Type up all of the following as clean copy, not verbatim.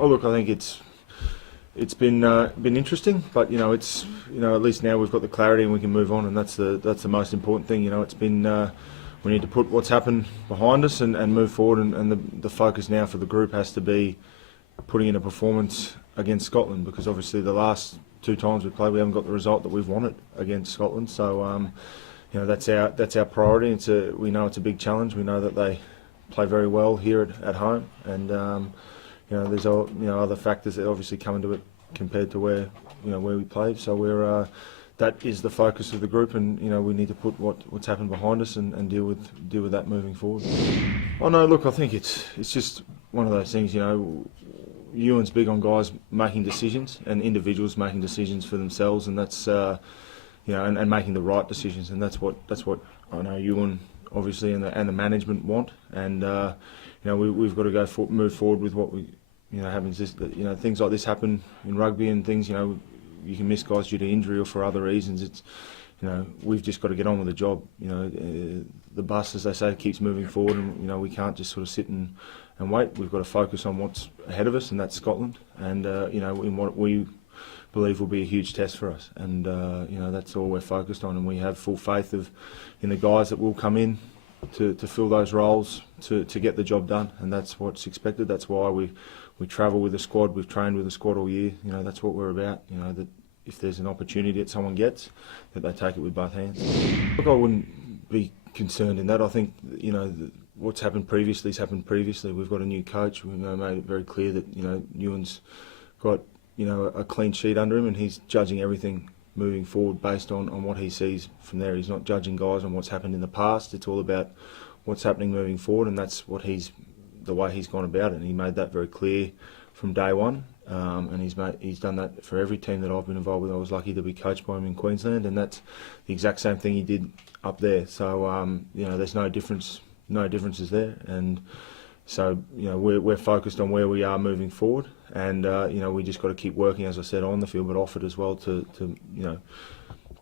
Oh look, I think it's been interesting, but it's at least now we've got the clarity and we can move on, and that's the most important thing. It's been we need to put what's happened behind us and move forward, and the focus now for the group has to be putting in a performance against Scotland, because obviously the last 2 times we played we haven't got the result that we've wanted against Scotland. So that's our priority. We know it's a big challenge. We know that they play very well here at home, and there's other factors that obviously come into it compared to where we played. So that is the focus of the group, and we need to put what's happened behind us and deal with that moving forward. Oh no, look, I think it's just one of those things. Ewan's big on guys making decisions and individuals making decisions for themselves, and that's and making the right decisions, and that's what I know Ewan obviously and the management want, and we've got to move forward with what we happens. Things like this happen in rugby, and things you can miss guys due to injury or for other reasons. It's we've just got to get on with the job. The bus, as they say, keeps moving forward, and we can't just sort of sit and wait. We've got to focus on what's ahead of us, and that's Scotland, and in what we believe will be a huge test for us, and that's all we're focused on, and we have full faith in the guys that will come in to fill those roles to get the job done, and that's what's expected. That's why we travel with the squad. We've trained with the squad all year. That's what we're about. That if there's an opportunity that someone gets, that they take it with both hands. Look, I wouldn't be concerned in that. I think what's happened previously has happened previously. We've got a new coach. We made it very clear that Ewan's got a clean sheet under him, and he's judging everything moving forward based on what he sees from there. He's not judging guys on what's happened in the past. It's all about what's happening moving forward, and that's the way he's gone about it. And he made that very clear from day one, and he's done that for every team that I've been involved with. I was lucky to be coached by him in Queensland, and that's the exact same thing he did up there. So there's no differences there, and so we're focused on where we are moving forward, and we just got to keep working, as I said, on the field, but off it as well, to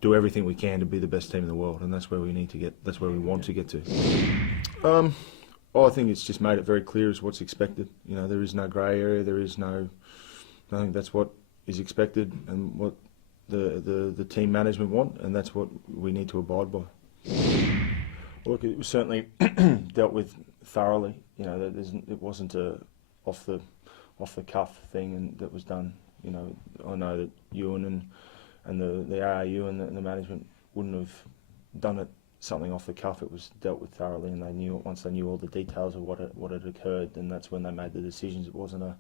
do everything we can to be the best team in the world, and that's where we need to get. That's where we want to get to. I think it's just made it very clear as what's expected. There is no grey area. There is no. I think that's what is expected and what the team management want, and that's what we need to abide by. Look, it was certainly dealt with thoroughly. It wasn't a off the cuff thing, and that was done. I know that Ewan and the ARU and the management wouldn't have done it something off the cuff. It was dealt with thoroughly, and they knew once they knew all the details of what had occurred, then that's when they made the decisions. It wasn't a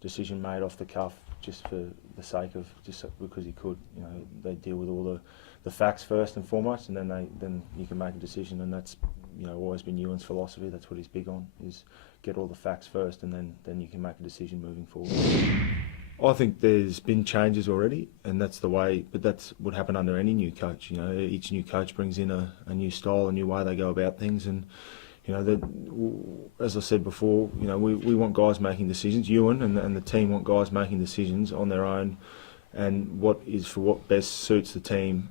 decision made off the cuff just for the sake of just because he could. They deal with all the facts first and foremost, and then you can make a decision, and that's always been Ewan's philosophy. That's what he's big on, is get all the facts first, and then you can make a decision moving forward. I think there's been changes already, and that's the way, but that's what happen under any new coach. Each new coach brings in a new style, a new way they go about things, and as I said before, we want guys making decisions. Ewan and the team want guys making decisions on their own, and what best suits the team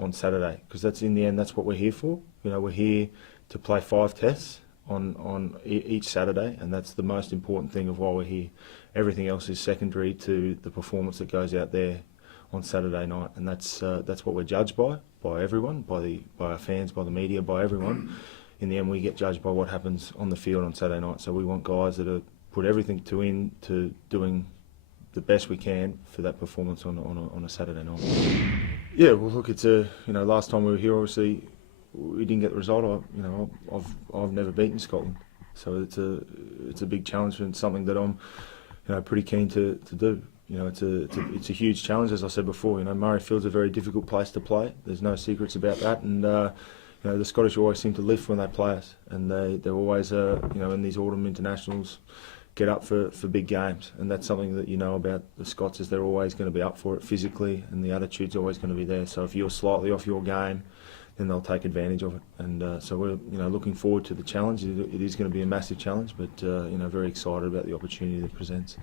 on Saturday, because that's in the end that's what we're here for. We're here to play 5 tests on each Saturday, and that's the most important thing of why we're here. Everything else is secondary to the performance that goes out there on Saturday night, and that's what we're judged by everyone, by our fans, by the media, by everyone. In the end, we get judged by what happens on the field on Saturday night. So we want guys that put everything into doing the best we can for that performance on a Saturday night. Yeah, well, look, it's last time we were here, obviously we didn't get the result. I've never beaten Scotland, so it's a big challenge, and something that I'm pretty keen to do. It's a huge challenge, as I said before. Murrayfield's a very difficult place to play. There's no secrets about that, and the Scottish always seem to lift when they play us, and they're always in these autumn internationals get up for big games, and that's something that about the Scots, is they're always going to be up for it physically, and the attitude's always going to be there. So if you're slightly off your game, then they'll take advantage of it, and so we're looking forward to the challenge. It is going to be a massive challenge, but very excited about the opportunity that it presents.